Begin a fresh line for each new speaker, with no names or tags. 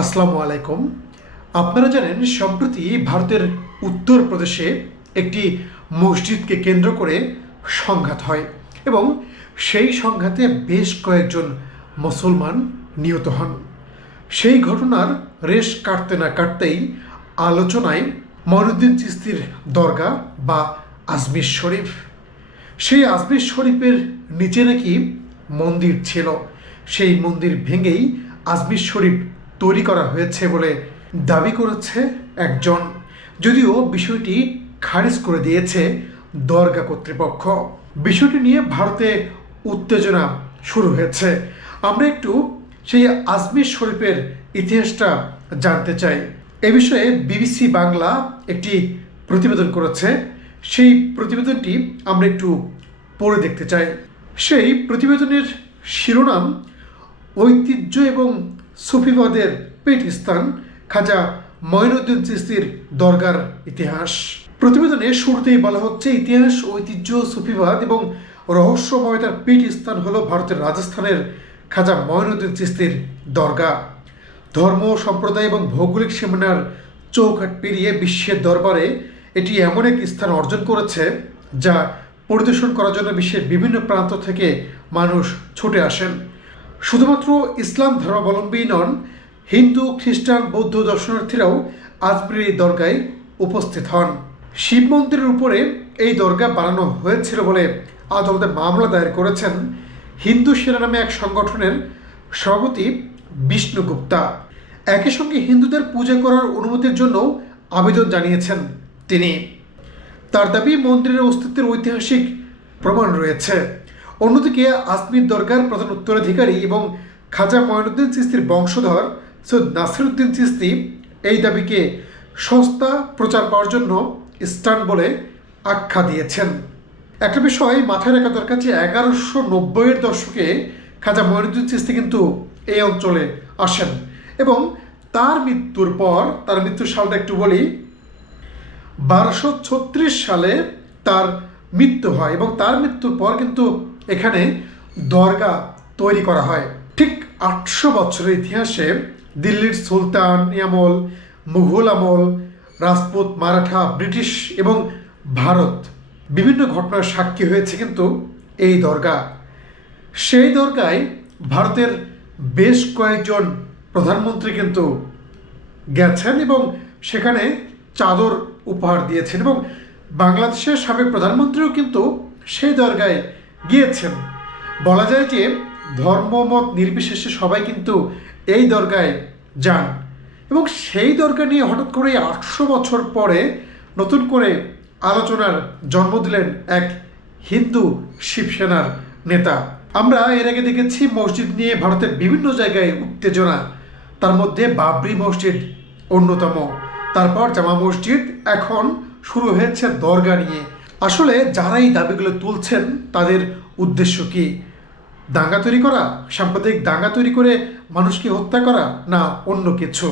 আসসালামু আলাইকুম। আপনারা জানেন, সম্প্রতি ভারতের উত্তরপ্রদেশে একটি মসজিদকে কেন্দ্র করে সংঘাত হয় এবং সেই সংঘাতে বেশ কয়েকজন মুসলমান নিহত হন। সেই ঘটনার রেশ কাটতে না কাটতেই আলোচনায় মরুদ্দিন চিস্তির দরগা বা আজমির শরীফ। সেই আজমির শরীফের নিচে নাকি মন্দির ছিল। সেই মন্দির ভেঙেই আজমির শরীফ তৈরি করা হয়েছে বলে দাবি করেছে একজন। যদিও বিষয়টি খারিজ করে দিয়েছে দরগা কর্তৃপক্ষ। বিষয়টি নিয়ে ভারতে উত্তেজনা শুরু হয়েছে। আমরা একটু সেই আজমির শরীফের ইতিহাসটা জানতে চাই। এ বিষয়ে বিবিসি বাংলা একটি প্রতিবেদন করেছে। সেই প্রতিবেদনটি আমরা একটু পড়ে দেখতে চাই। সেই প্রতিবেদনের শিরোনাম ঐতিহ্য এবং সুফিবাদের পীঠস্থান খাজা মঈনুদ্দিন চিস্তির দরগার ইতিহাস। প্রতিবেদনে শুরুতেই বলা হচ্ছে, ইতিহাস, ঐতিহ্য, সুফিবাদ এবং রহস্যময় রহস্যময়তার পীঠস্থান হলো ভারতের রাজস্থানের খাজা মঈনুদ্দিন চিস্তির দরগা। ধর্ম, সম্প্রদায় এবং ভৌগোলিক সীমানার চৌকাট পেরিয়ে বিশ্বের দরবারে এটি এমন এক স্থান অর্জন করেছে যা পরিদর্শন করার জন্য বিশ্বের বিভিন্ন প্রান্ত থেকে মানুষ ছুটে আসেন। শুধুমাত্র ইসলাম ধর্মাবলম্বী নন, হিন্দু, খ্রিস্টান, বৌদ্ধ দর্শনার্থীরাও আজমির এই দরগায় উপস্থিত হন। শিব মন্দিরের উপরে এই দরগা বানানো হয়েছিল বলে আদালতে মামলা দায়ের করেছেন হিন্দু সেনা নামে এক সংগঠনের সভাপতি বিষ্ণু গুপ্তা। একই সঙ্গে হিন্দুদের পূজা করার অনুমতির জন্য আবেদন জানিয়েছেন তিনি। তার দাবি, মন্দিরের অস্তিত্বের ঐতিহাসিক প্রমাণ রয়েছে। অন্যদিকে আজমির দরগার প্রধান উত্তরাধিকারী এবং খাজা মঈনুদ্দিন চিস্তির বংশধর সৈয়দ নাসিরুদ্দিন চিস্তি এই দাবিকে সস্তা প্রচার পাওয়ার জন্য স্টান বলে আখ্যা দিয়েছেন। একটা বিষয় মাথায় রাখা দরকার যে এগারোশো নব্বইয়ের দশকে খাজা মঈনুদ্দিন চিস্তি কিন্তু এই অঞ্চলে আসেন এবং তার মৃত্যুর পর, তার মৃত্যুর সালটা একটু বলি, বারোশো ছত্রিশ সালে তার মৃত্যু হয় এবং তার মৃত্যুর পর কিন্তু এখানে দরগা তৈরি করা হয়। ঠিক আটশো বছরের ইতিহাসে দিল্লির সুলতান আমল মুঘল আমল, রাজপুত মারাঠা, ব্রিটিশ এবং ভারত বিভিন্ন ঘটনার সাক্ষী হয়েছে কিন্তু এই দরগা। সেই দরগায় ভারতের বেশ কয়েকজন প্রধানমন্ত্রী কিন্তু গেছেন এবং সেখানে চাদর উপহার দিয়েছেন এবং বাংলাদেশের সাবেক প্রধানমন্ত্রীও কিন্তু সেই দরগায় গিয়েছেন। বলা যায় যে ধর্মমত নির্বিশেষে সবাই কিন্তু এই দরগায় যান এবং সেই দরগা নিয়ে হঠাৎ করে আটশো বছর পরে নতুন করে আলোচনার জন্ম দিলেন এক হিন্দু শিবসেনার নেতা। আমরা এর আগে দেখেছি মসজিদ নিয়ে ভারতের বিভিন্ন জায়গায় উত্তেজনা, তার মধ্যে বাবরি মসজিদ অন্যতম। তারপর জামা মসজিদ, এখন শুরু হয়েছে দরগা নিয়ে। আসলে যারা এই দাবিগুলো তুলছেন, তাদের উদ্দেশ্য কি? দাঙ্গা তৈরি করা, সাম্প্রদায়িক দাঙ্গা তৈরি করে মানুষকে হত্যা করা, না অন্য কিছু?